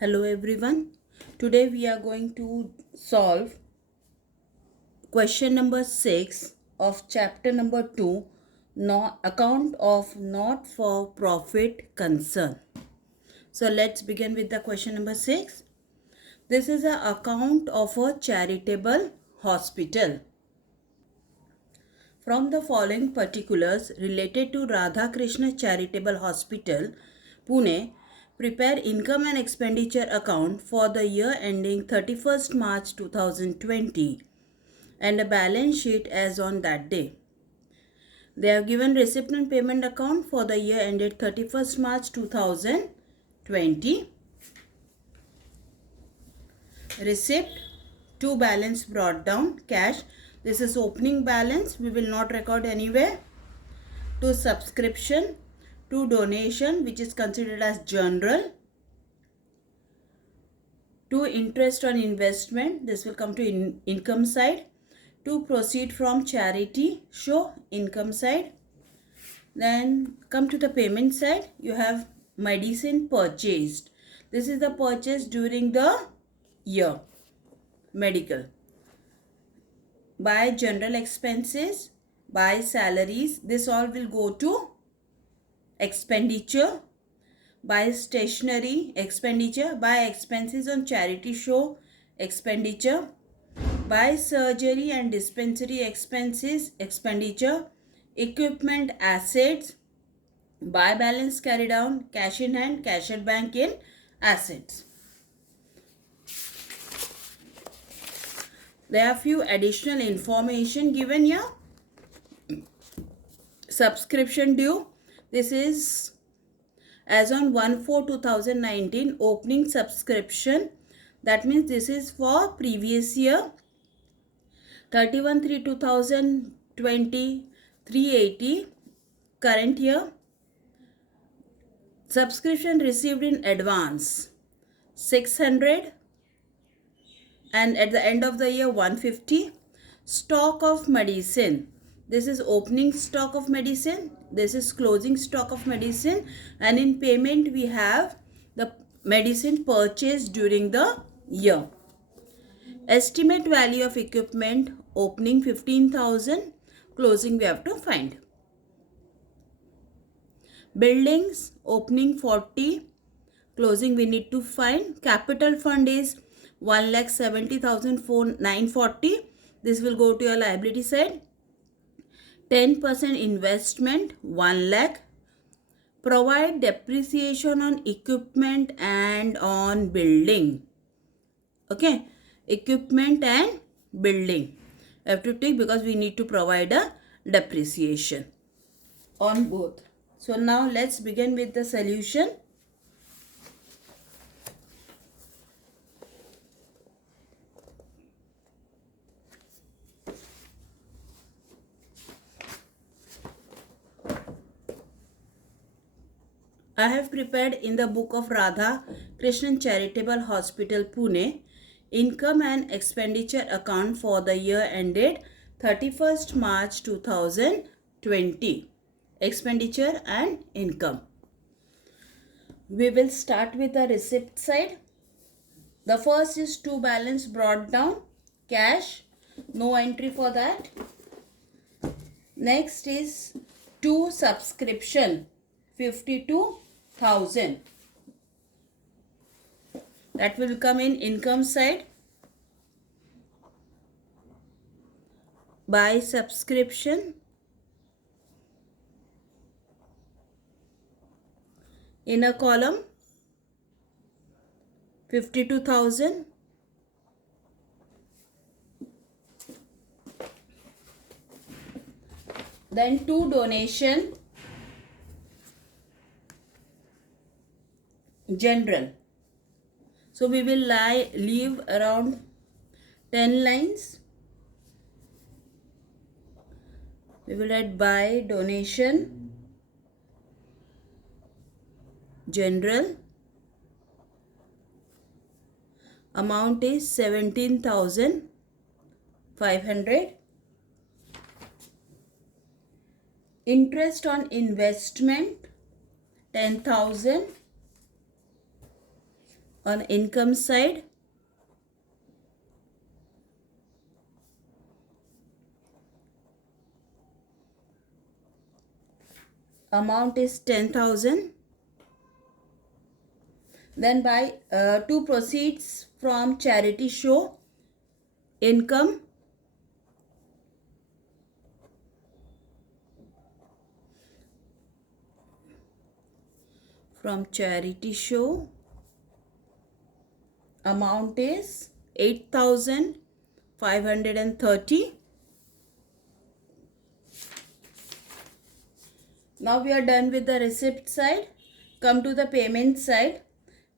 Hello everyone. Today we are going to solve question number 6 of chapter number 2, account of not for profit concern. So let's begin with the question number 6. This is an account of a charitable hospital. From the following particulars related to Radha Krishna Charitable Hospital, Pune, prepare income and expenditure account for the year ending 31st March 2020 and a balance sheet as on that day. They have given receipt and payment account for the year ended 31st March 2020. Receipt, to balance brought down, cash. This is opening balance. We will not record anywhere. To subscription, to donation, which is considered as general, to interest on investment, this will come to income side, to proceed from charity, show income side. Then come to the payment side, you have medicine purchased. This is the purchase during the year, medical. By general expenses, by salaries, this all will go to expenditure. By stationery, expenditure. By expenses on charity show, expenditure. By surgery and dispensary expenses, expenditure. Equipment, assets. By balance carried down, cash in hand, cash at bank in assets. There are few additional information given here. Subscription due. This is as on 1/4/2019 opening subscription. That means this is for previous year. 31/3/2020 380 current year. Subscription received in advance 600 and at the end of the year 150. Stock of medicine. This is opening stock of medicine. This is closing stock of medicine, and in payment we have the medicine purchased during the year. Estimate value of equipment, opening 15,000, closing we have to find. Buildings, opening 40, closing we need to find. Capital fund is 1,70,940. This will go to your liability side. 10% investment, 1 lakh. Provide depreciation on equipment and on building. Okay, equipment and building. I have to take because we need to provide a depreciation on both. So now let's begin with the solution. I have prepared in the book of Radha Krishna Charitable Hospital, Pune, income and expenditure account for the year ended 31st March 2020. Expenditure and income. We will start with the receipt side. The first is to balance brought down, cash, no entry for that. Next is to subscription, 52,000. That will come in income side. By subscription, in a column, 52,000. Then to donation, general. So we will leave around 10 lines. We will write by donation, general. Amount is 17,500. Interest on investment, 10,000. On income side, amount is 10,000. Then by two proceeds from charity show, income from charity show, amount is 8,530. Now we are done with the receipt side. Come to the payment side.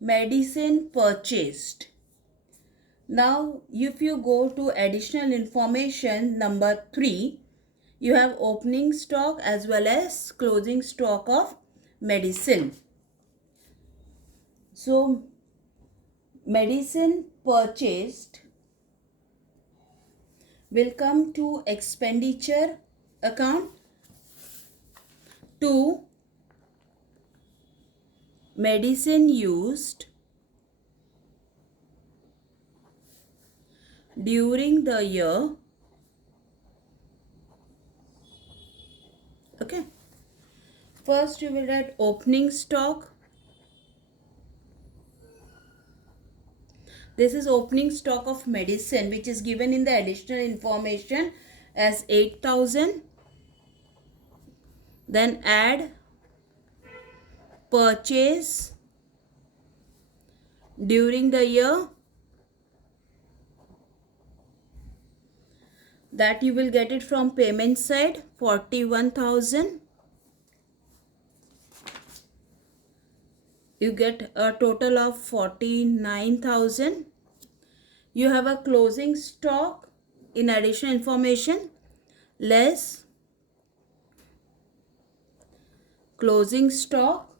Medicine purchased. Now if you go to additional information number 3, you have opening stock as well as closing stock of medicine. So medicine purchased will come to expenditure account. 2, medicine used during the year. Okay. First you will write opening stock. This is opening stock of medicine which is given in the additional information as 8,000. Then add purchase during the year, that you will get it from payment side, 41,000. You get a total of 49,000. You have a closing stock in additional information less closing stock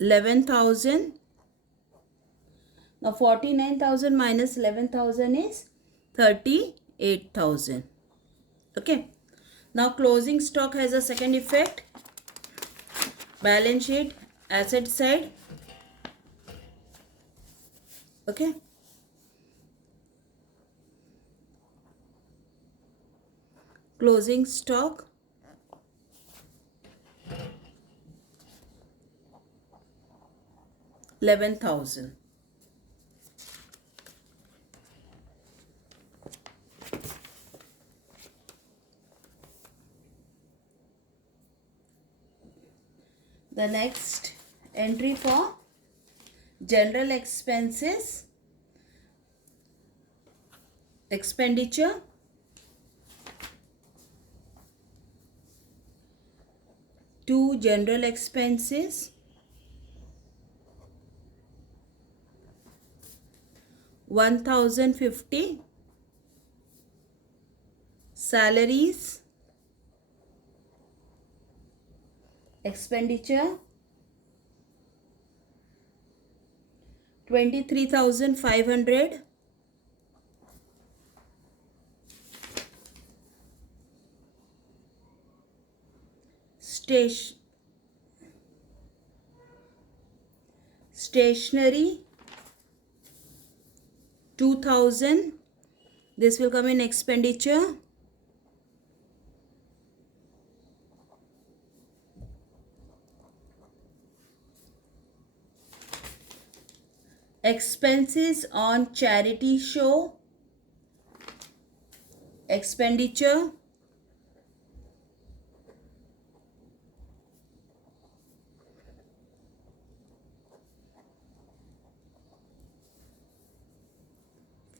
11,000. Now 49,000 minus 11,000 is 38,000. Okay. Now closing stock has a second effect. Balance sheet, asset side. Okay. Closing stock 11,000. The next entry for general expenses, expenditure, to general expenses, 1,050, salaries, expenditure, 23,500, stationery, 2,000. This will come in expenditure. Expenses on charity show, expenditure,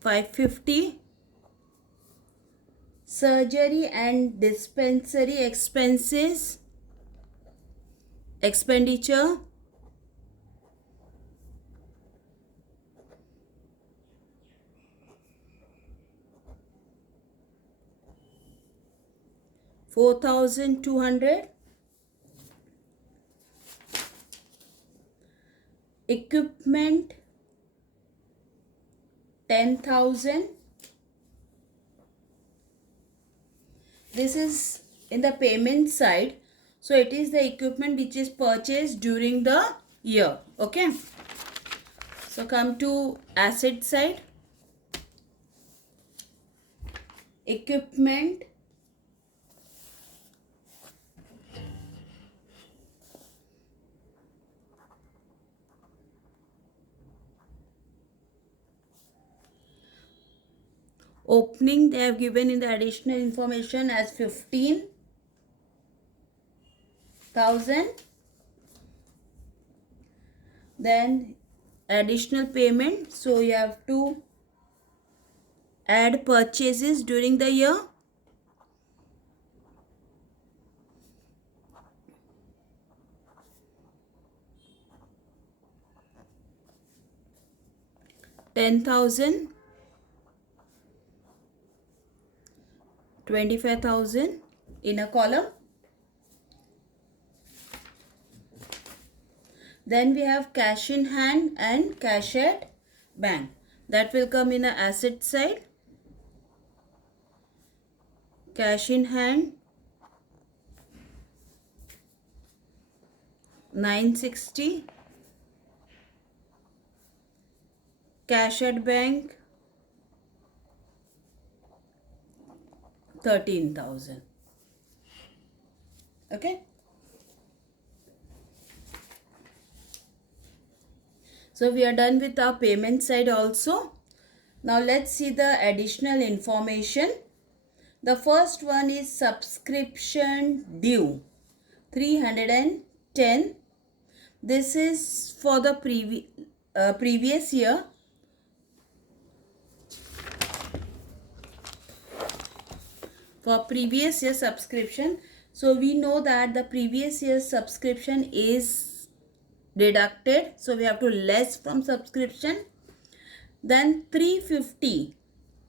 550. Surgery and dispensary expenses, expenditure, 4,200. Equipment, 10,000. This is in the payment side. So it is the equipment which is purchased during the year. Okay. So come to asset side. Equipment. Opening they have given in the additional information as 15,000. Then additional payment. So you have to add purchases during the year. $10,000, 25,000 in a column. Then we have cash in hand and cash at bank. That will come in a asset side. Cash in hand 960. Cash at bank 13,000. Okay. So we are done with our payment side also. Now let's see the additional information. The first one is subscription due 310. This is for the previous year. For previous year subscription. So we know that the previous year's subscription is deducted. So we have to less from subscription. Then 350,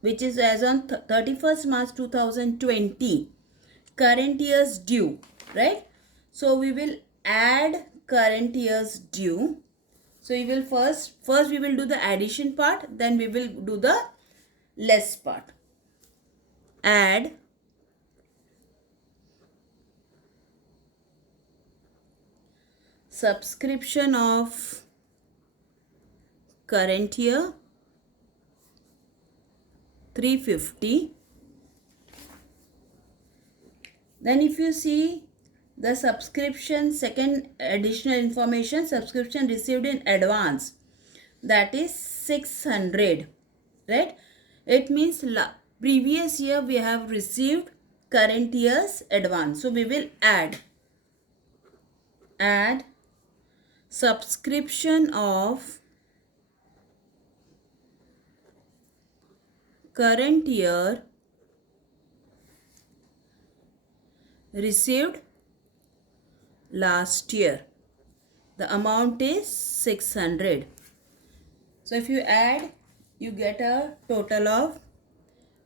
which is as on 31st March 2020, current year's due, right? So we will add current year's due. So we will first we will do the addition part, then we will do the less part. Add subscription of current year 350. Then if you see the subscription, second additional information, subscription received in advance, that is 600, right? It means previous year we have received current year's advance. So we will add subscription of current year received last year. The amount is 600. So if you add, you get a total of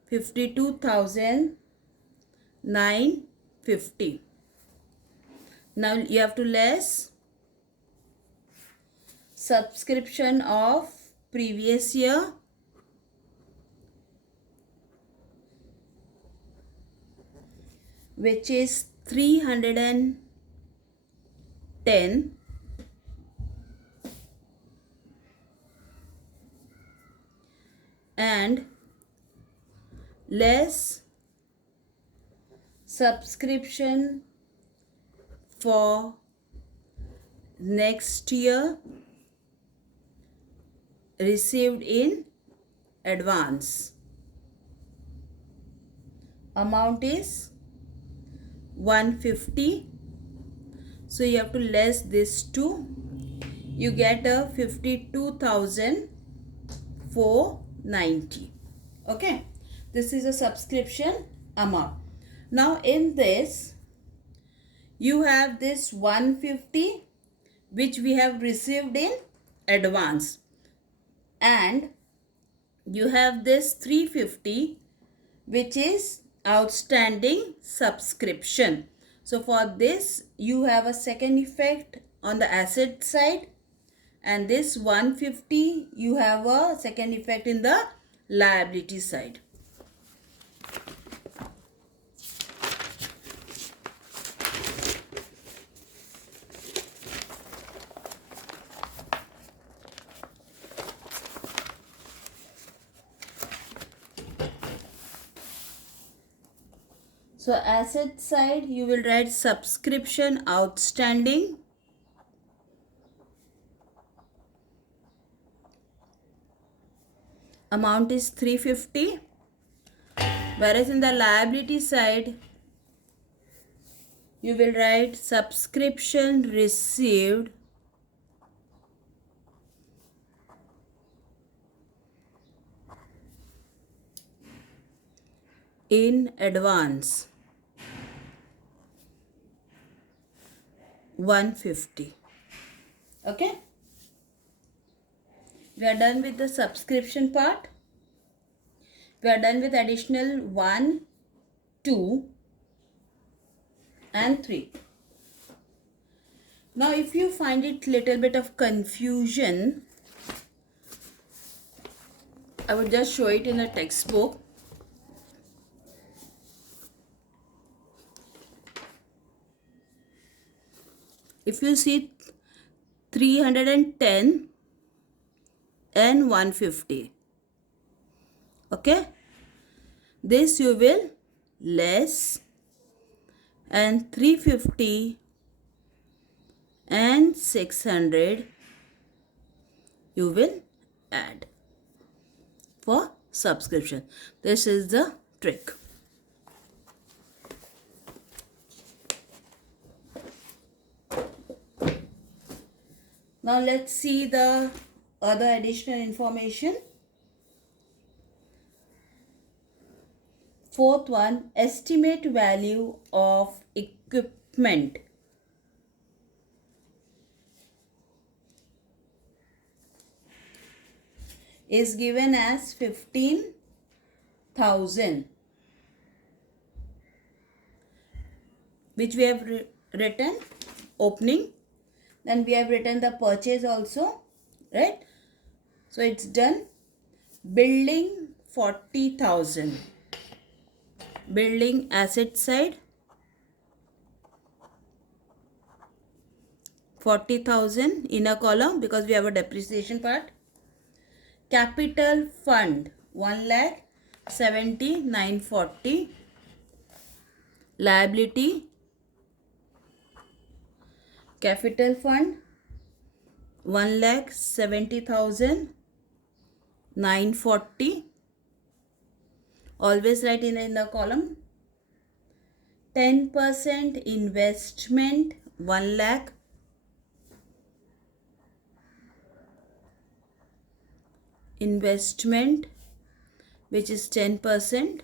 52,950. Now you have to less subscription of previous year, which is 310, and less subscription for next year received in advance. Amount is 150. So you have to less this two. You get a 52,490. Okay. This is a subscription amount. Now in this, you have this 150 which we have received in advance, and you have this 350 which is outstanding subscription. So for this you have a second effect on the asset side, and this 150 you have a second effect in the liability side. So asset side, you will write subscription outstanding. Amount is 350. Whereas in the liability side, you will write subscription received in advance, 150. Okay, we are done with the subscription part. We are done with additional 1, 2 and 3. Now if you find it little bit of confusion, I would just show it in a textbook. If you see 310 and 150, okay, this you will less, and 350 and 600 you will add for subscription. This is the trick. Now let's see the other additional information. Fourth one, estimate value of equipment. Is given as 15,000, which we have written opening. Then we have written the purchase also, right? So it's done. Building 40,000. Building asset side 40,000 in a column because we have a depreciation part. Capital fund 1,70,940. Liability, capital fund 1,70,940. Always write in the column. 10% investment 1 lakh. Investment, which is 10%,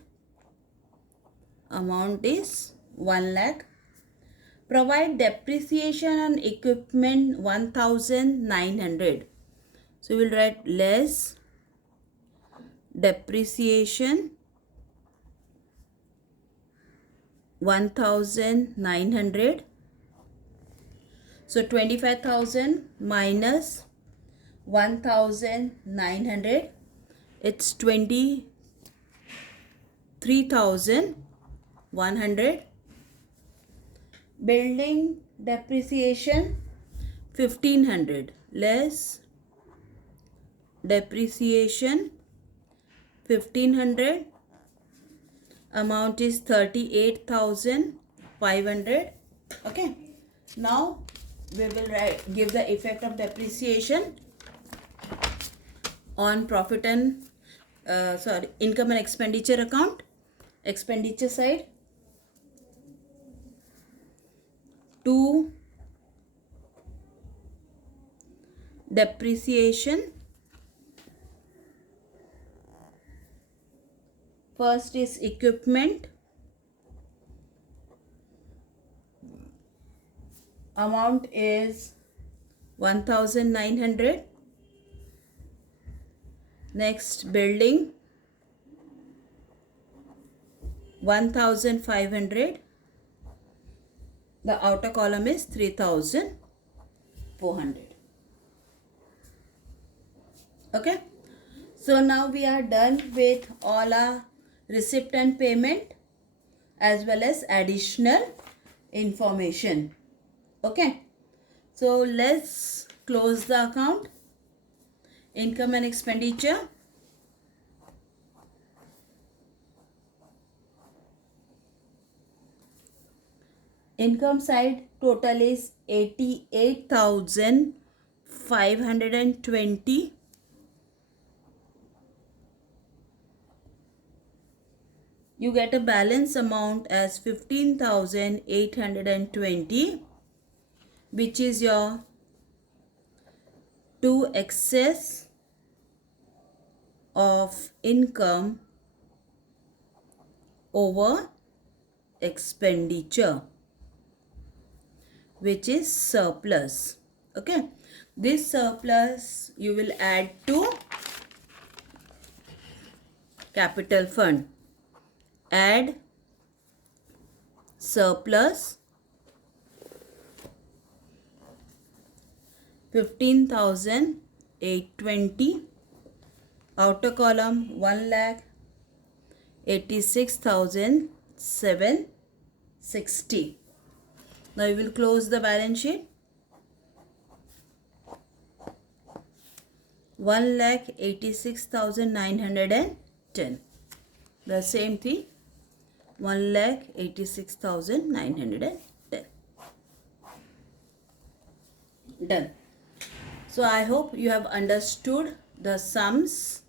amount is 1 lakh. Provide depreciation on equipment 1,900. So we will write less depreciation 1,900. So 25,000 minus 1,900, it's 23,100. Building depreciation 1,500 less depreciation 1,500, amount is 38,500. Okay, now we will give the effect of depreciation on profit and income and expenditure account. Expenditure side, 2 depreciation. First is equipment, amount is 1,900. Next, building 1,500. The outer column is 3,400. Okay, so now we are done with all our receipt and payment as well as additional information. Okay, so let's close the account. Income and expenditure. Income side total is 88,520. You get a balance amount as 15,820, which is your to excess of income over expenditure, which is surplus. Okay, this surplus you will add to capital fund. Add surplus 15,820. Outer column 1,86,760. Now we will close the balance sheet. 1,86,910. The same thing. 1,86,910. Done. So I hope you have understood the sums.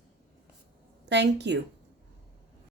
Thank you.